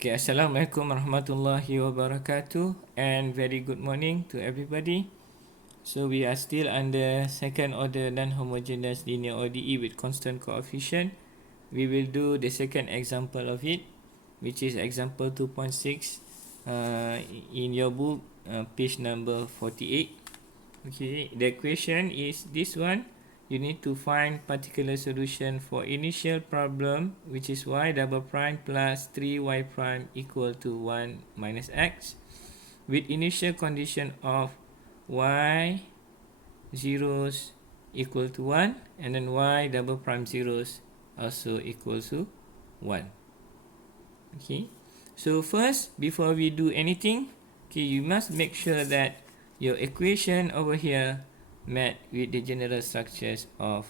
Okay, Assalamualaikum warahmatullahi wabarakatuh and very good morning to everybody. So we are still under second order non-homogeneous linear ODE with constant coefficient. We will do the second example of it, which is example 2.6 in your book, page number 48. Okay, the equation is this one. You need to find particular solution for initial problem, which is y double prime plus 3y prime equal to 1 minus x, with initial condition of y zeros equal to 1 and then y double prime zeros also equal to 1. Okay, so first, before we do anything, okay, you must make sure that your equation over here met with the general structures of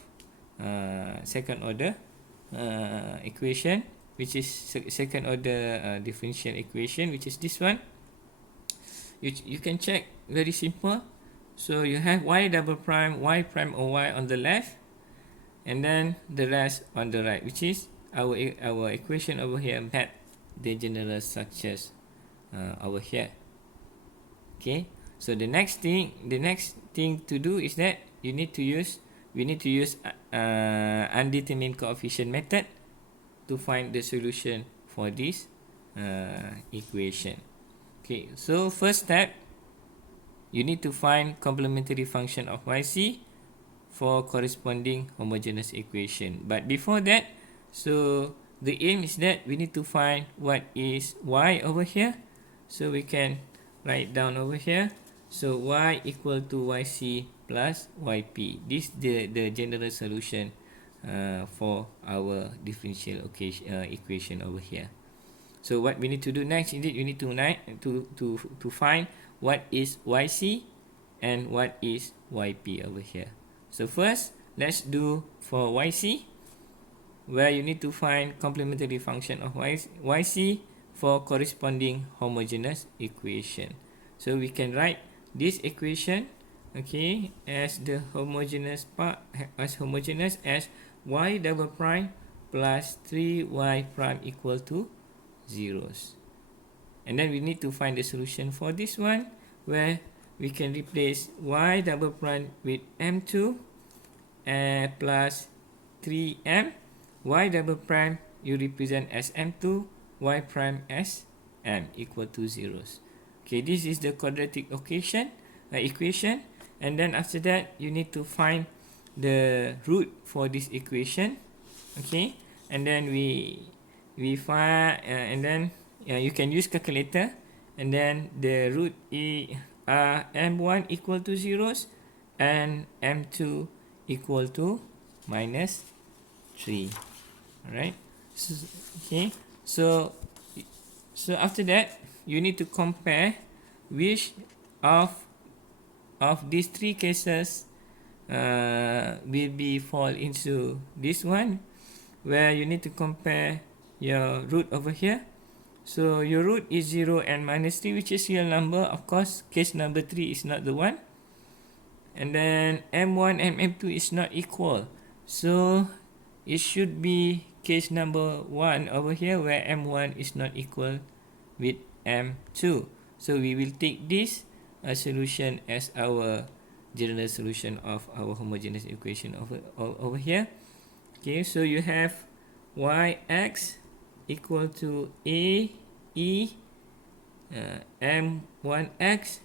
second order equation, which is second order differential equation, which is this one. You can check, very simple. So you have y double prime, y prime or y on the left, and then the rest on the right, which is our equation over here met the general structures over here. Okay, so the next thing to do is that we need to use undetermined coefficient method to find the solution for this equation. Okay, so first step, you need to find complementary function of yc for corresponding homogeneous equation. But before that, so the aim is that we need to find what is y over here. So we can write down over here. So y equal to yc plus yp. This is the general solution for our differential equation over here. So what we need to do next, indeed, we need to find what is yc and what is yp over here. So first, let's do for yc, where you need to find complementary function of yc for corresponding homogeneous equation. So we can write this equation, okay, as the homogeneous part, as homogeneous as y double prime plus 3y prime equal to zeros. And then we need to find the solution for this one, where we can replace y double prime with m2 plus 3m. Y double prime you represent as m2, y prime as m equal to zeros. Okay, this is the quadratic equation, and then after that you need to find the root for this equation. Okay, and then we find and then you can use calculator, and then the root are m1 equal to zeros and m2 equal to minus 3. Alright, so, okay, so after that you need to compare which of these three cases will be fall into this one, where you need to compare your root over here. So your root is 0 and minus 3, which is real number. Of course, case number 3 is not the one. And then m1 and m2 is not equal. So it should be case number 1 over here, where m1 is not equal with m2. So we will take this solution as our general solution of our homogeneous equation over here. Okay, so you have yx equal to a e m1x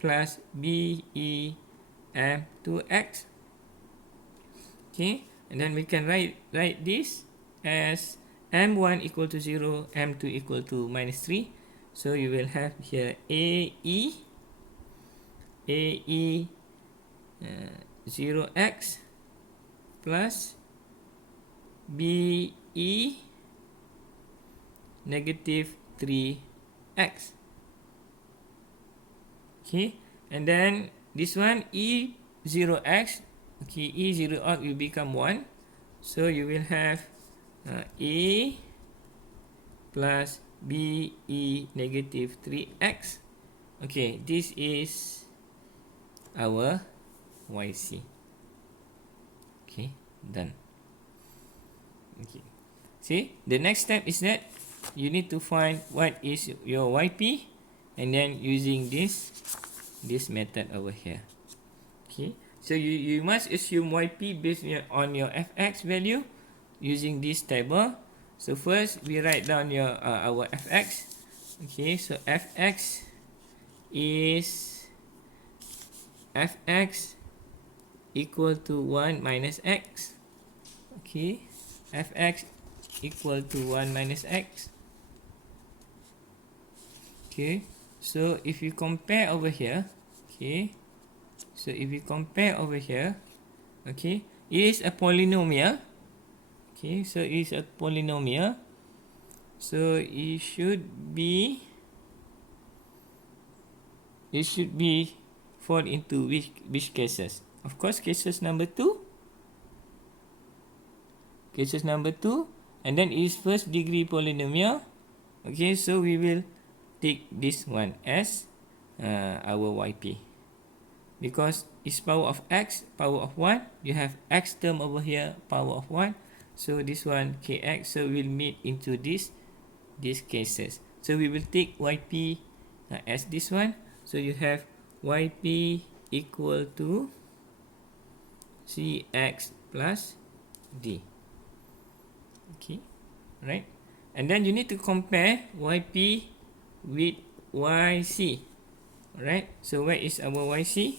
plus b e m2x. Okay, and then we can write this as m1 equal to 0, m2 equal to minus 3. So you will have here a e 0x plus b e negative 3x. Okay, and then this one e0x, okay, e0x will become 1. So you will have a plus b e negative 3x. Okay, this is our yc. Okay, done. Okay, see, the next step is that you need to find what is your yp, and then using this method over here. Okay, so you must assume yp based on your fx value using this table. So first we write down our fx. Okay, so fx is fx equal to 1 minus x. Okay, fx equal to 1 minus x. Okay, so if you compare over here, okay, so if you compare over here, okay, it is a polynomial. Okay, so it is a polynomial, so it should be fall into which cases? Of course, cases number 2, and then it is first degree polynomial. Okay, so we will take this one as our yp, because it's power of x, power of 1, you have x term over here, power of 1, so this one kx, so we'll meet into these cases. So we will take yp as this one, so you have yp equal to cx plus d. Okay, right? And then you need to compare yp with yc. Alright, so where is our yc?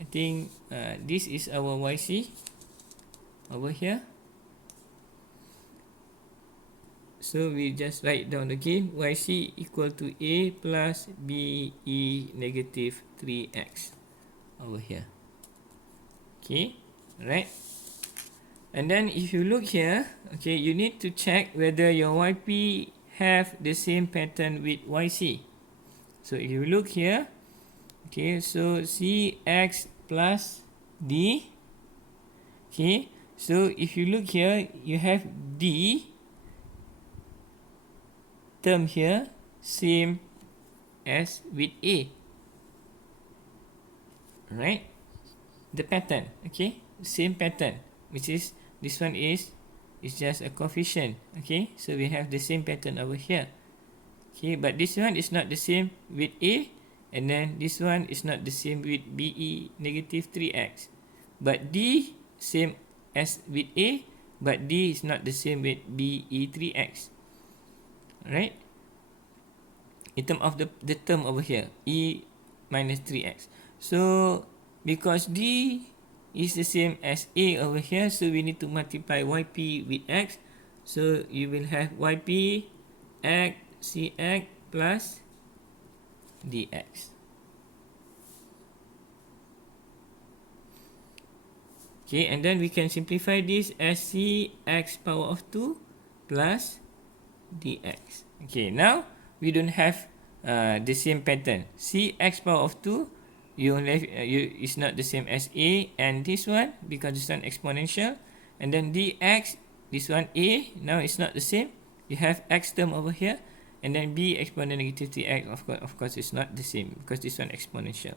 I think this is our yc over here. So we just write down again, yc equal to a plus be negative 3x over here. Okay, right? And then if you look here, okay, you need to check whether your yp have the same pattern with yc. So if you look here, okay, so cx plus d. Okay, so if you look here, you have d term here same as with a, right? The pattern, okay, same pattern, which is this one is just a coefficient. Okay, so we have the same pattern over here. Okay, but this one is not the same with a, and then this one is not the same with be negative 3x, but d same as with a, but d is not the same with be 3x, right? In terms of the term over here, e minus 3x. So because d is the same as a over here, so we need to multiply yp with x. So you will have yp x cx plus dx. Okay, and then we can simplify this as cx power of 2 plus dx. Okay, now we don't have the same pattern. Cx power of 2, you only is not the same as a, and this one, because this one exponential, and then dx, this one a, now it's not the same. You have x term over here, and then b exponent negative 3x, of course it's not the same because this one exponential.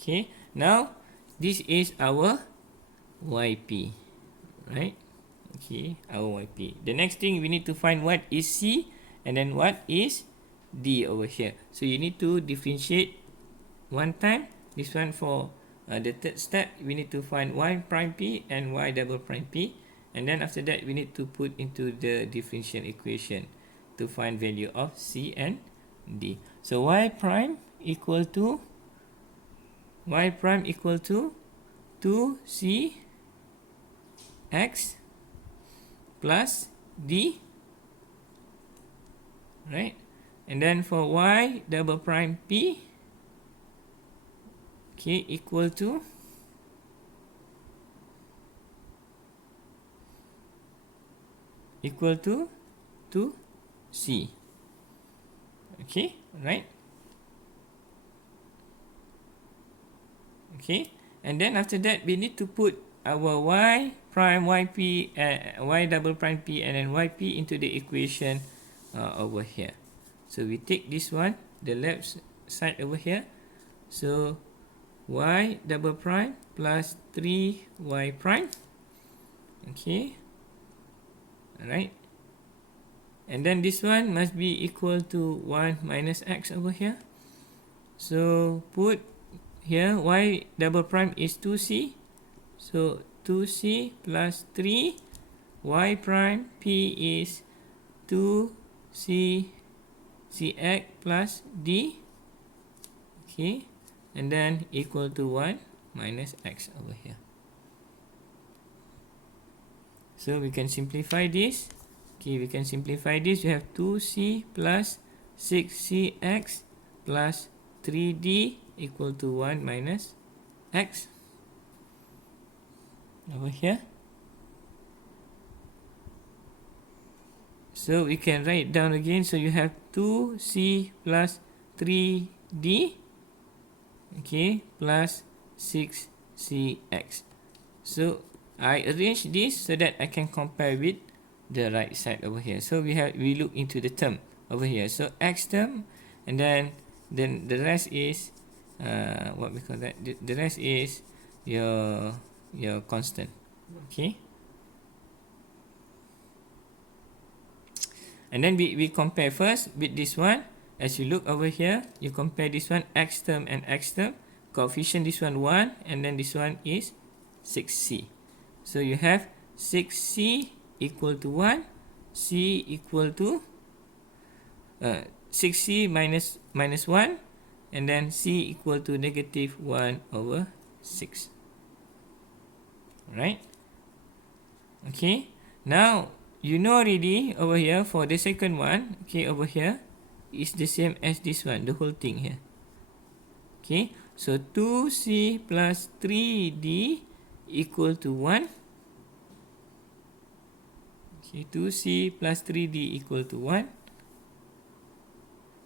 Okay, now this is our yp, right? Okay, our yp. The next thing, we need to find what is c and then what is d over here. So you need to differentiate one time. This one for the third step, we need to find y prime p and y double prime p, and then after that we need to put into the differential equation to find value of c and d. So y prime equal to 2c x plus d, right? And then for y double prime p, okay, equal to c. Okay, right? Okay, and then after that we need to put our y prime yp y double prime p and then yp into the equation over here. So we take this one, the left side over here. So y double prime plus 3y prime. Okay, alright, And then this one must be equal to 1 minus x over here. So put here y double prime is 2c. So 2c plus 3 y prime p is 2c cx plus d. Okay, and then equal to 1 minus x over here. So we can simplify this. Okay, we can simplify this. You have 2c plus 6cx plus 3d equal to 1 minus x over here. So we can write down again. So you have 2c plus 3d, okay, plus 6cx. So I arrange this so that I can compare with the right side over here. So we look into the term over here. So x term, and then the rest is what we call that. The rest is your constant. Okay. And then we compare first with this one. As you look over here, you compare this one, x term and x term. Coefficient this one 1, and then this one is 6c. So you have 6c equal to 1, c equal to 6c minus 1, and then c equal to negative 1 over 6. Right? Okay. Now, you know already over here for the second one, okay, over here is the same as this one, the whole thing here. Okay. So 2c plus 3d equal to 1. Okay, 2c plus 3d equal to 1.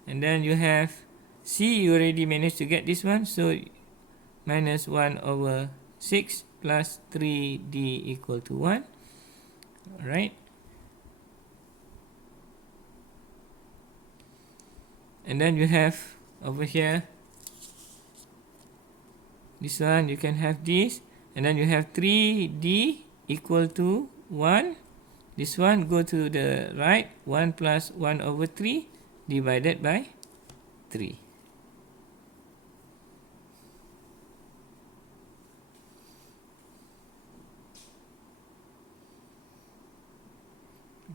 And then you have c, you already managed to get this one. So minus 1 over 6 plus 3d equal to 1. Alright. And then you have over here this one, you can have this, and then you have 3d equal to 1. This one go to the right, 1 plus 1 over 3 divided by 3.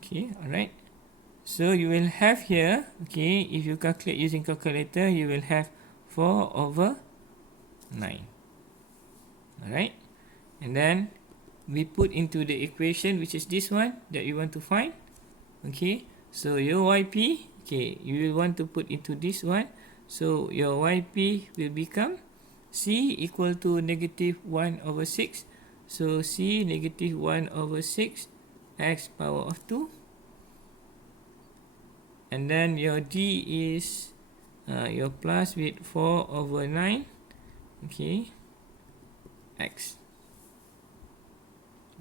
Okay, alright. So you will have here, okay, if you calculate using calculator, you will have 4 over 9. Alright, and then we put into the equation, which is this one that you want to find. Okay, so your yp, okay, you will want to put into this one. So your yp will become c equal to negative 1 over 6. So c negative 1 over 6 x power of 2. And then your d is your plus with 4 over 9. Okay, x.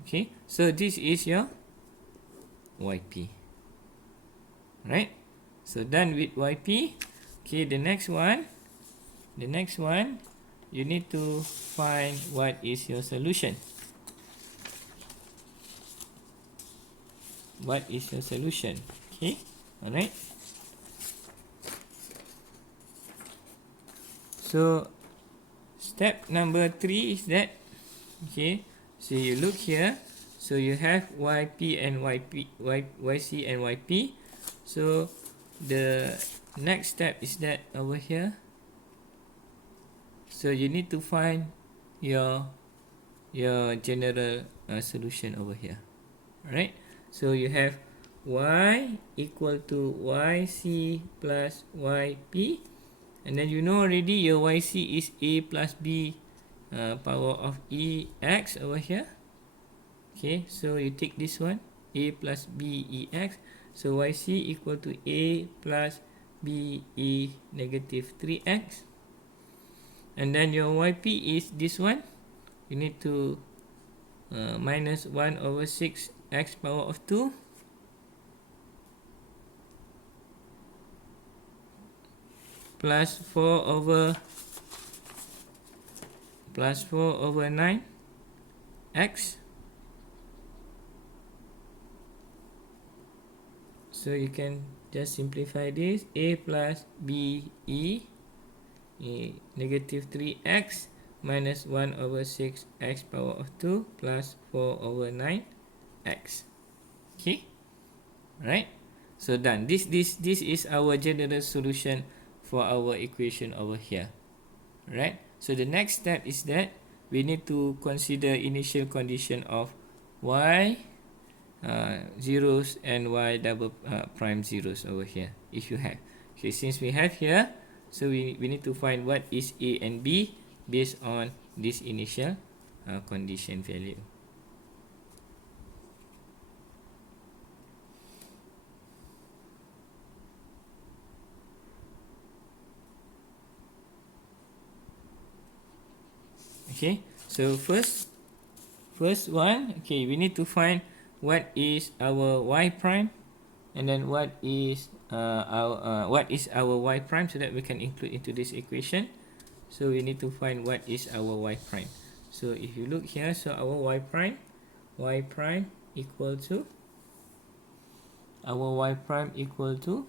Okay, so this is your yp. Right? So done with yp. Okay, the next one, you need to find what is your solution. What is your solution? Okay, alright. So step number 3 is that, okay, so you look here, so you have yp and yc and yp. So the next step is that over here, so you need to find your general solution over here. Alright, so you have y equal to yc plus yp, and then you know already your yc is a plus b power of ex over here. Okay, so you take this one, a plus b ex. So yc equal to a plus b e negative 3x. And then your yp is this one. You need to minus 1 over 6 x power of 2 plus 4 over 9 x. So you can just simplify this. A plus B E, negative 3x minus 1 over 6 x power of 2 plus 4 over 9 x. Okay, right? So done. This is our general solution for our equation over here, right? So the next step is that we need to consider initial condition of y zeros and y double prime zeros over here, if you have. Okay, since we have here, so we need to find what is a and b based on this initial condition value. Okay, so first one, okay, we need to find what is our y prime, and then what is our y prime, so that we can include into this equation. So we need to find what is our y prime. So if you look here, so our y prime equal to,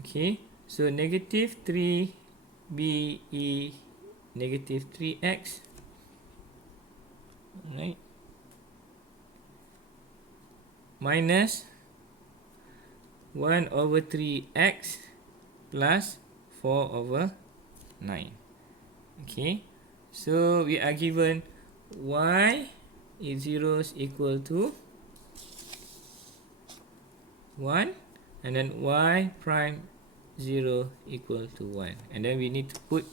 okay, so negative 3be negative 3x, right, minus 1 over 3x plus 4 over 9. Okay, so we are given y is zeros equal to 1, and then y prime 0 equal to 1, and then we need to put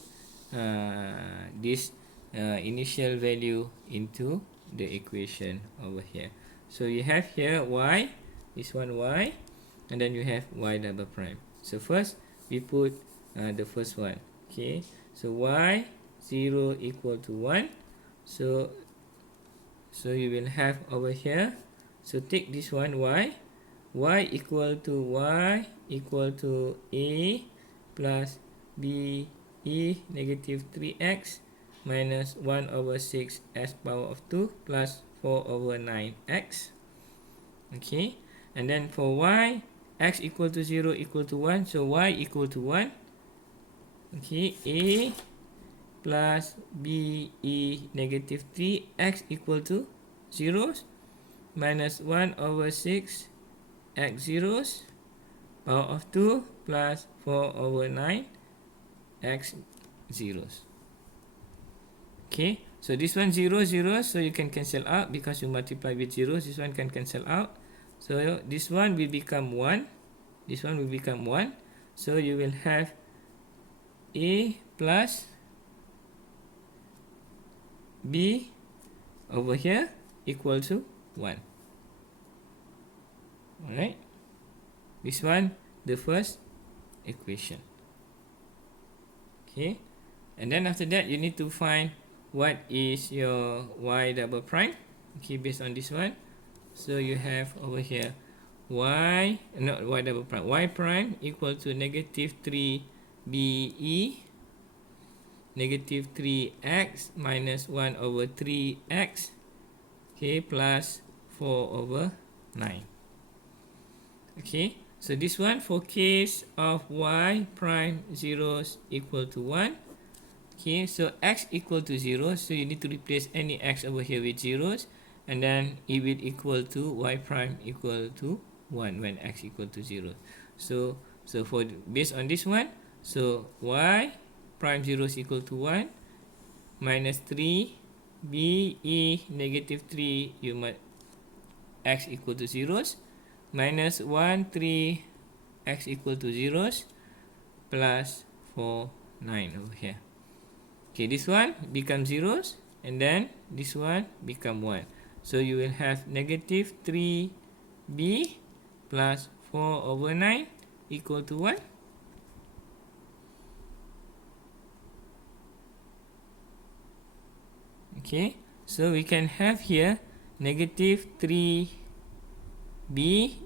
this initial value into the equation over here. So you have here y, this one y, and then you have y double prime. So first we put the first one. Okay, so y 0 equal to 1, so you will have over here, so take this one y equal to a plus b e negative 3x minus 1 over 6 s power of 2 plus 4 over 9x. Okay, and then for y, x equal to 0 equal to 1, so y equal to 1. Okay, a plus b e negative 3x equal to 0 minus 1 over 6 x zeros power of 2 plus 4 over 9 x zeros. Okay, so this one 0, 0, so you can cancel out because you multiply with zeros. This one can cancel out, so this one will become 1, this one will become 1, so you will have a plus b over here equal to 1. Alright, this one the first equation. Okay, and then after that you need to find what is your y double prime. Okay, based on this one, so you have over here y, not y double prime, y prime equal to negative 3be negative 3x minus 1 over 3x, okay, plus 4 over 9. Okay, so this one for case of y prime zeros equal to 1. Okay, so x equal to 0, so you need to replace any x over here with zeros, and then it will equal to y prime equal to 1 when x equal to 0. So for based on this one, so y prime zeros equal to 1 minus 3 b e negative 3 you might x equal to zeros minus 1 3 x equal to zeros plus 4 9 over here. Okay, this one become zeros, and then this one become 1, so you will have negative 3b plus 4 over 9 equal to 1. Okay, so we can have here negative 3b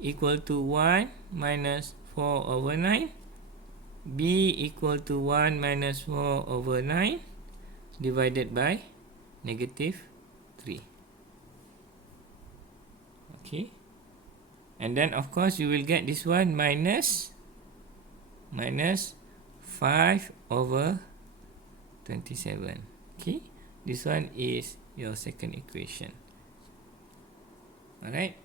equal to 1 minus 4 over 9, b equal to 1 minus 4 over 9 divided by negative 3. Okay, And then of course you will get this one minus 5 over 27. Okay, this one is your second equation. Alright,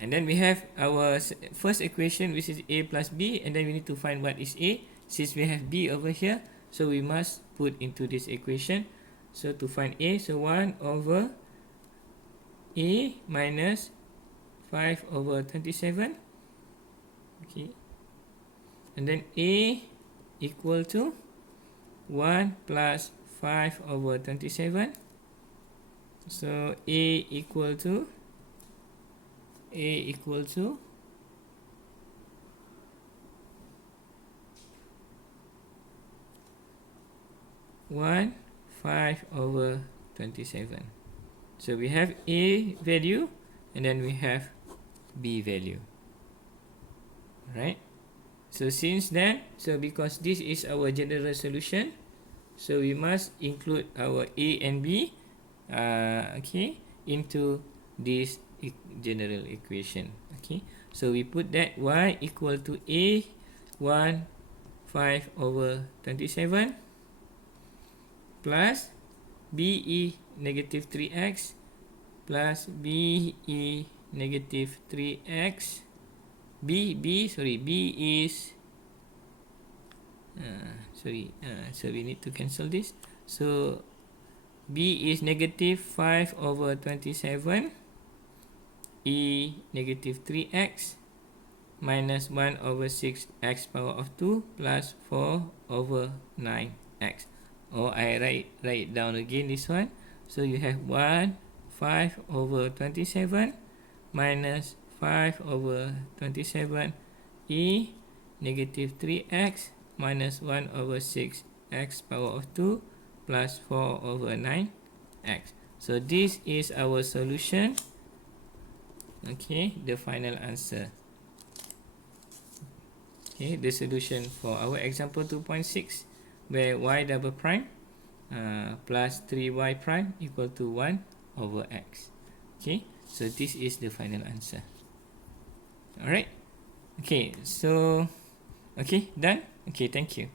and then we have our first equation, which is a plus b, and then we need to find what is a. Since we have b over here, so we must put into this equation. So to find a, so 1 over a minus 5 over 27. Okay, and then a equal to 1 plus 5 over 27. So a equal to 1 5 over 27. So we have a value and then we have b value. Alright, so since then, so because this is our general solution, so we must include our a and b okay, into this general equation. Okay, so we put that y equal to a 1 5 over 27 plus be negative 3x plus be negative 3x. B is so we need to cancel this. So b is negative 5 over 27 e negative 3x minus 1 over 6 x power of 2 plus 4 over 9x. Or I write down again this one. So you have 1 5 over 27 minus 5 over 27 e negative 3x minus 1 over 6 x power of 2 plus 4 over 9x. So this is our solution. Okay, the final answer. Okay, the solution for our example 2.6, where y double prime plus 3y prime equal to 1 over x. Okay, so this is the final answer. Alright, okay, so okay, done. Okay, thank you.